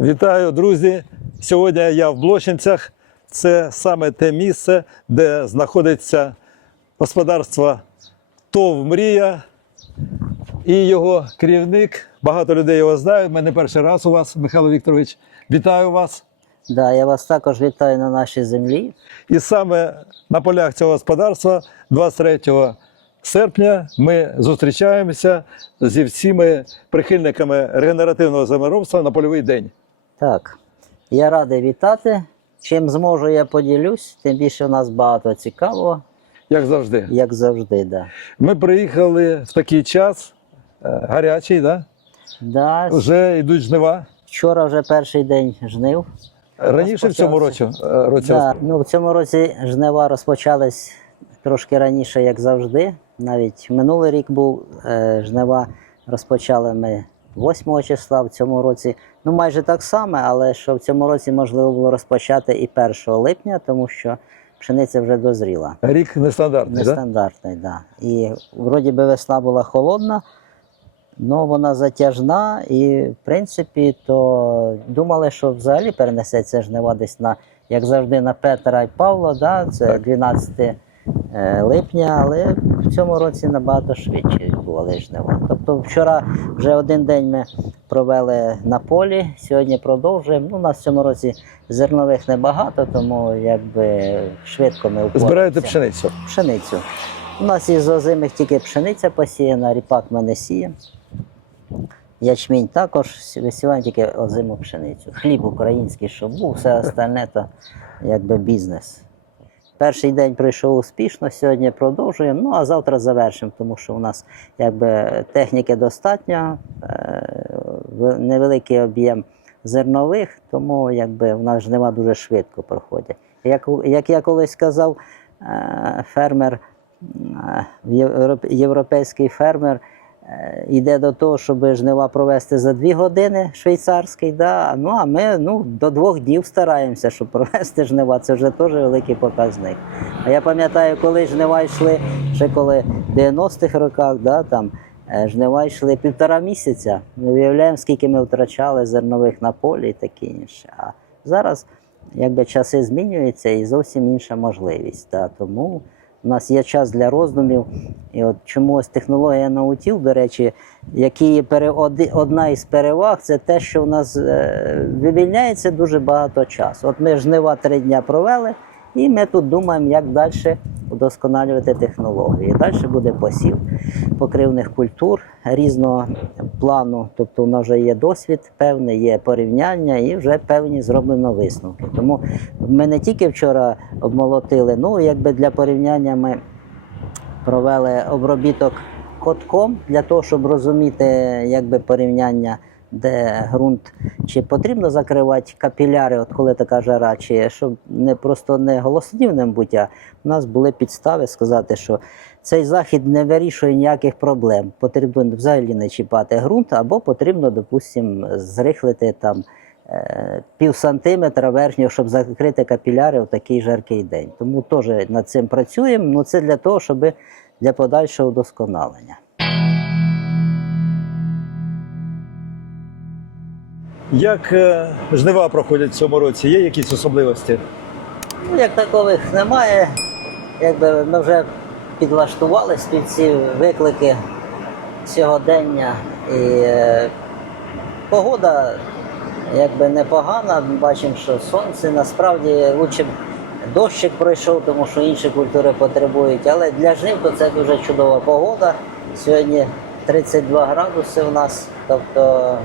Вітаю, друзі! Сьогодні я в Блощенцях. Це саме те місце, де знаходиться господарство ТОВ Мрія і його керівник. Багато людей його знають. Ми не перший раз у вас, Михайло Вікторович. Вітаю вас! Да, я вас також вітаю на нашій землі. І саме на полях цього господарства 23 серпня ми зустрічаємося зі всіми прихильниками регенеративного землеробства на польовий день. Так, я радий вітати. Чим зможу, я поділюсь. Тим більше у нас багато цікавого, Як завжди, як завжди. Да. ми приїхали в такий час е, гарячий, да? Да, вже йдуть жнива. вчора вже перший день жнив. Раніше в цьому році, е, році Да, ну, в цьому році жнива розпочались трошки раніше, як завжди. Навіть минулий рік був е, жнива розпочали ми 8 числа в цьому році. Ну, майже так само, але що в цьому році можливо було розпочати і 1 липня, тому що пшениця вже дозріла. рік нестандартний, да? Нестандартний, да. І вроді би весна була холодна, але вона затяжна, і в принципі, то думали, що взагалі перенесеться жнива десь на, як завжди, на Петра і Павла, да? це 12 е, липня, але в цьому році набагато швидше відбували жнива. Тобто вчора вже один день ми провели на полі, сьогодні продовжуємо. Ну, у нас в цьому році зернових небагато, тому якби швидко ми Збираєте впораємося пшеницю. пшеницю. У нас із озимих тільки пшениця посіяна, ріпак ми не сіємо. Ячмінь також висіваємо тільки озиму пшеницю. Хліб український, щоб був, все остальне то якби бізнес. Перший день пройшов успішно, сьогодні продовжуємо, ну а завтра завершимо, тому що у нас якби техніки достатньо, е, невеликий об'єм зернових, тому якби у нас жнива дуже швидко проходять. Як, як я колись казав, е, фермер, е, європейський фермер йде до того, щоб жнива провести за дві години швейцарський, да? ну а ми ну, до двох днів стараємося, щоб провести жнива. Це вже теж великий показник. А я пам'ятаю, коли жнива йшли, ще коли в 90-х роках, да, там, е, жнива йшли півтора місяця. Ми уявляємо, скільки ми втрачали зернових на полі і таке інше. А зараз якби часи змінюються і зовсім інша можливість. Да. Тому у нас є час для роздумів. І от чому ось технологія наутіл, до речі, які пере- одна із переваг, це те, що у нас е, вивільняється дуже багато часу. От ми жнива три дня провели, і ми тут думаємо, як далі удосконалювати технології. Далі буде посів покривних культур різного плану. Тобто, у нас вже є досвід певний, є порівняння і вже певні зроблено висновки. Тому ми не тільки вчора обмолотили, ну якби для порівняння ми провели обробіток котком для того, щоб розуміти якби порівняння, де ґрунт, чи потрібно закривати капіляри, от коли така жара, чи щоб не просто не голослівним бути, а у нас були підстави сказати, що цей захід не вирішує ніяких проблем. Потрібно взагалі не чіпати ґрунт, або потрібно, допустимо, зрихлити там. е, Пів сантиметра верхнього, щоб закрити капіляри в такий жаркий день. Тому теж над цим працюємо. Ну це для того, щоб для подальшого вдосконалення. Як е, жнива проходять в цьому році? Є якісь особливості? Ну, як такових немає. Якби ми вже підлаштувались під ці виклики сьогодення. І е, погода якби непогана. Ми бачимо, що сонце насправді лучше б дощик пройшов, тому що інші культури потребують. Але для жнив це дуже чудова погода. Сьогодні 32 градуси у нас. Тобто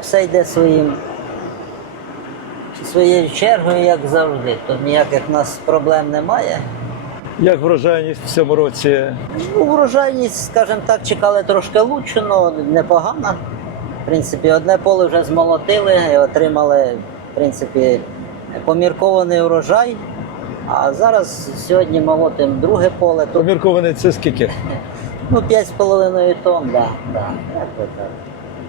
все йде своїм своєю чергою, як завжди. Тут ніяких в нас проблем немає. Як врожайність в цьому році? Ну, врожайність, скажімо так, чекали трошки лучше, але непогана. В принципі, одне поле вже змолотили і отримали, в принципі, поміркований урожай. А зараз сьогодні молотимо друге поле. Поміркований це скільки? ну, 5,5 тонн, да, да, так.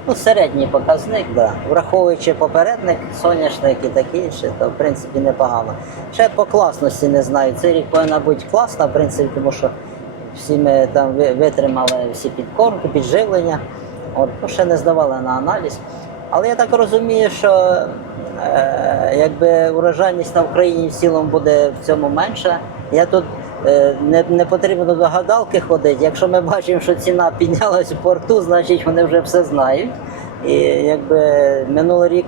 Ну, середній показник, да. враховуючи попередник, соняшник і таке інше, то в принципі непогано. Ще по класності не знаю. Цей рік повинна бути класна, в принципі, тому що всі ми там витримали всі підкормки, підживлення. От, ну, ще не здавали на аналіз. Але я так розумію, що е, якби урожайність на Україні в цілому буде в цьому менша. Я тут не, не потрібно до гадалки ходити. Якщо ми бачимо, що ціна піднялась у порту, значить вони вже все знають. І якби минулий рік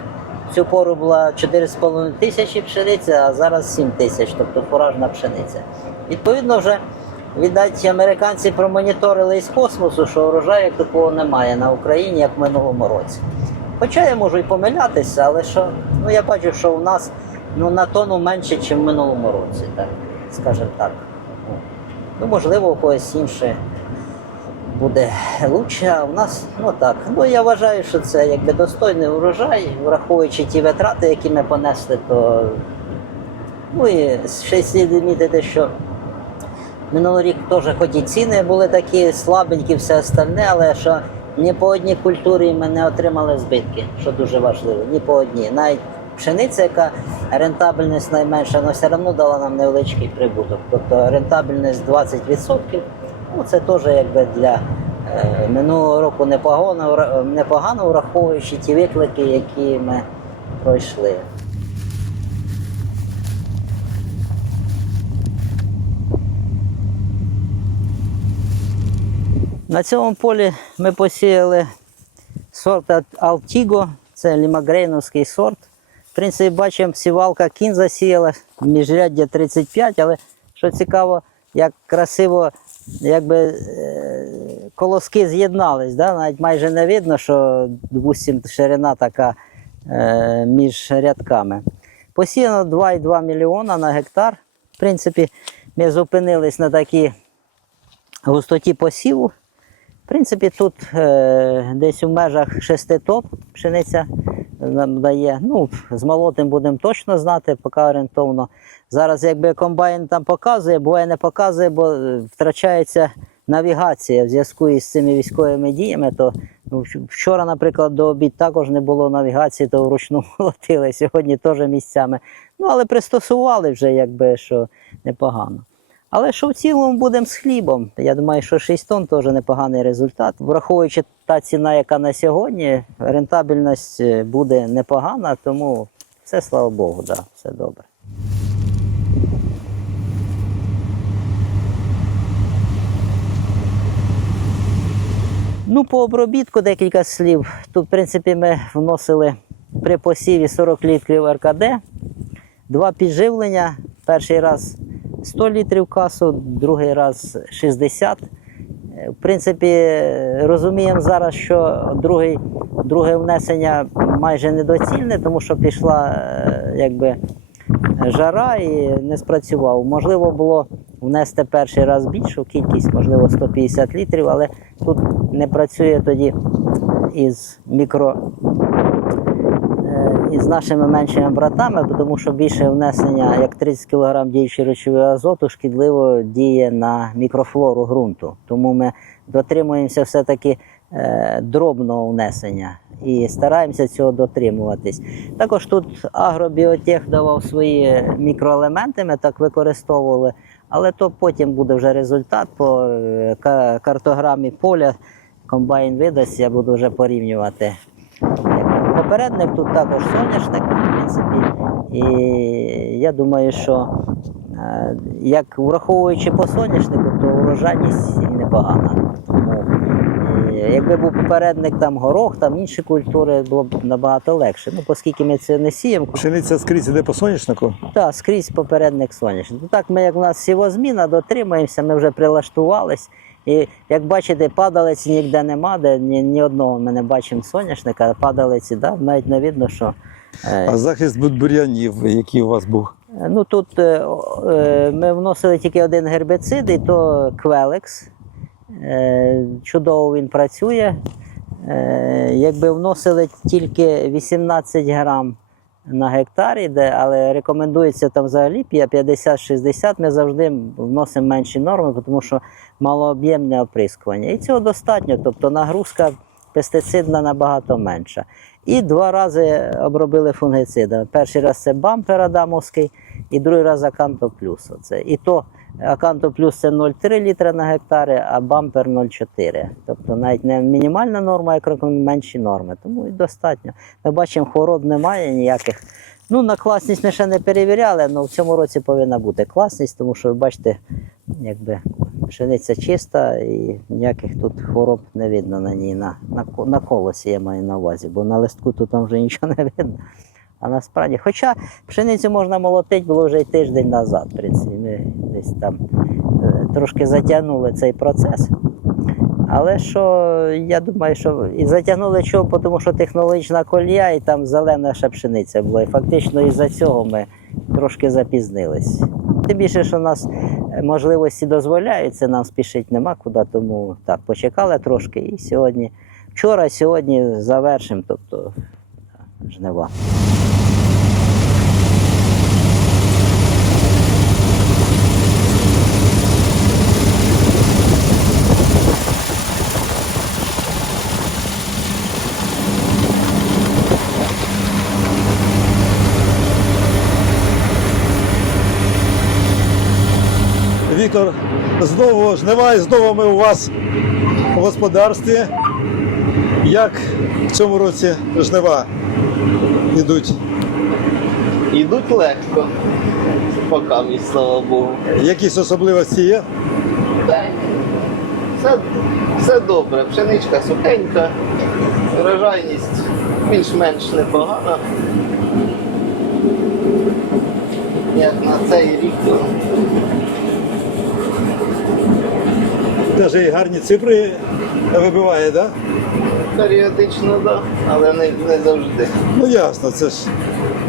цю пору була 4,5 тисячі пшениці, а зараз 7 тисяч, тобто фуражна пшениця. Відповідно, вже Віддать, американці промоніторили із космосу, що урожаю такого немає на Україні, як в минулому році. Хоча я можу і помилятися, але що, ну я бачу, що у нас ну, на тонну менше, ніж в минулому році, так, скажімо так. Ну, можливо, у когось інше буде лучше, а у нас ну так. Ну я вважаю, що це якби достойний урожай, враховуючи ті витрати, які ми понесли, то ну і ще слід відмітити, що Минулий рік теж хоч і ціни були такі слабенькі, все остальне, але що ні по одній культурі ми не отримали збитки, що дуже важливо, ні по одній. Навіть пшениця, яка рентабельність найменша, але все одно дала нам невеличкий прибуток. Тобто рентабельність 20%, ну це теж якби для е, минулого року непогано, непогано враховуючи ті виклики, які ми пройшли. На цьому полі ми посіяли сорт Altigo, це лімагрейновський сорт. В принципі, бачимо, сівалка кін засіяла, міжряддя 35, але що цікаво, як красиво якби, е, колоски з'єднались. Да? Навіть майже не видно, що допустим, ширина така е, між рядками. Посіяно 2,2 мільйона на гектар. В принципі, ми зупинились на такій густоті посіву. В принципі, тут е, десь у межах 6 тонн пшениця нам дає. Ну, з молотим будемо точно знати, поки орієнтовно. Зараз, якби комбайн там показує, буває не показує, бо е, втрачається навігація в зв'язку із цими військовими діями. То ну, вчора, наприклад, до обід також не було навігації, то вручну молотили. Сьогодні теж місцями. Ну, але пристосували вже, якби що непогано. Але що в цілому будемо з хлібом? Я думаю, що 6 тонн теж непоганий результат. Враховуючи та ціна, яка на сьогодні, рентабельність е, буде непогана, тому все слава Богу, да, все добре. Ну, по обробітку декілька слів. Тут, в принципі, ми вносили при посіві 40 літрів РКД, два підживлення. Перший раз 100 літрів касу, другий раз 60. Е, В принципі, розуміємо зараз, що другий, друге внесення майже недоцільне, тому що пішла е, якби, жара і не спрацював. Можливо, було внести перший раз більшу кількість, можливо, 150 літрів, але тут не працює тоді із мікро із нашими меншими братами, тому що більше внесення, як 30 кг діючої речової азоту, шкідливо діє на мікрофлору ґрунту. Тому ми дотримуємося все-таки е, дробного внесення і стараємося цього дотримуватись. Також тут агробіотех давав свої мікроелементи, ми так використовували, але то потім буде вже результат по е, картограмі поля. Комбайн видасть, я буду вже порівнювати. Попередник тут також соняшник, в принципі. І я думаю, що е, як враховуючи по соняшнику, то урожайність непогана. Е, якби був попередник там горох, там інші культури, було б набагато легше. Ну, оскільки ми це не сіємо, Пшениця скрізь іде по соняшнику. так, скрізь попередник соняшник. Так, ми, як у нас сівозміна, дотримуємося, ми вже прилаштувались. І як бачите, падалиці ніде нема, де ні, ні одного ми не бачимо соняшника, падалиці, да, навіть не видно, що. е, А захист від бур'янів, який у вас був? Ну тут е, е, ми вносили тільки один гербіцид, і то Квелекс. Е, Чудово він працює. Е, Якби вносили тільки 18 грам на гектарі, йде, але рекомендується там взагалі 50-60, ми завжди вносимо менші норми, тому що малооб'ємне оприскування. І цього достатньо, тобто нагрузка пестицидна набагато менша. І два рази обробили фунгицидами. Перший раз це бампер адамовський, і другий раз Аканто Плюс. Оце. І то Аканто плюс це 0,3 літра на гектари, а бампер 0,4. Тобто навіть не мінімальна норма, як менші норми. Тому і достатньо. Ми бачимо, хвороб немає ніяких. Ну, на класність ми ще не перевіряли, але в цьому році повинна бути класність, тому що ви бачите, якби пшениця чиста і ніяких тут хвороб не видно на ній. На, на, на колосі я маю на увазі, бо на листку тут там вже нічого не видно. А насправді, хоча пшеницю можна молотити було вже й тиждень назад. Ми десь там е, трошки затягнули цей процес. Але що я думаю, що і затягнули чого, тому що технологічна колія і там зелена ще пшениця була. І фактично із-за цього ми трошки запізнились. Тим більше, що у нас е, можливості дозволяють, це нам спішити нема куди, тому так, почекали трошки і сьогодні, вчора, сьогодні завершимо, тобто жнива. Віктор, знову жнива і знову ми у вас у господарстві. Як в цьому році жнива йдуть? Ідуть легко. Поки місць, слава Богу. Якісь особливості є? Все, все добре. Пшеничка сухенька, врожайність більш-менш непогана. Як на цей рік, то Навіть і гарні цифри вибиває, так? Да? Періодично, да, але не, не завжди. Ну ясно, це ж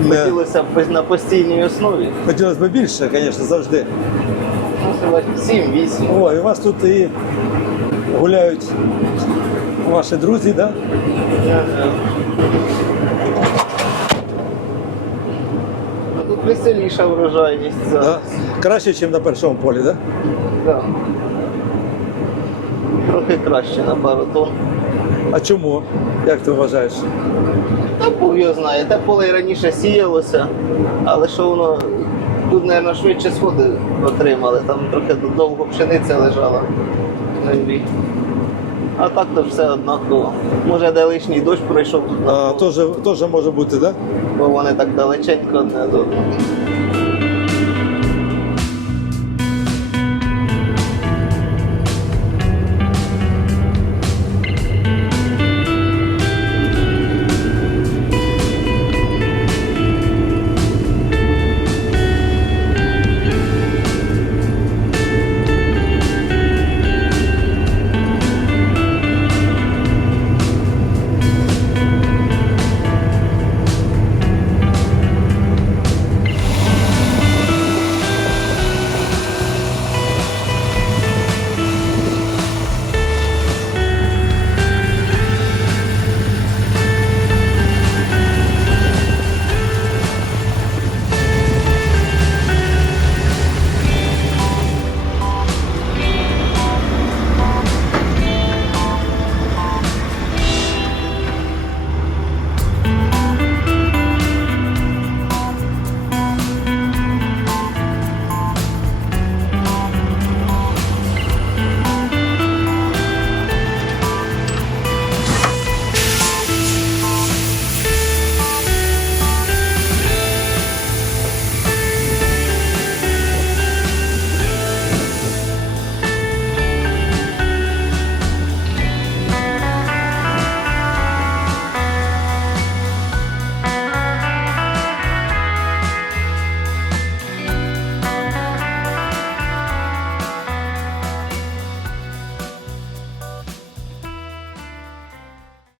не... Хотілося б на постійній основі. хотілося б більше, звісно, завжди. Ну, 7-8. Ой, у вас тут і гуляють ваші друзі, так? Да? А Тут веселіша врожайність Да? Краще, ніж на першому полі, так? Да? Да. Трохи краще на пару тонн. А чому? Як ти вважаєш? Та Бог його знає, те поле й раніше сіялося, але що воно тут, мабуть, швидше сходи отримали, там трохи довго пшениця лежала на землі. А так то все однаково. Може, де лишній дощ пройшов тут, А, теж, може бути, так? Да? бо вони так далеченько одного.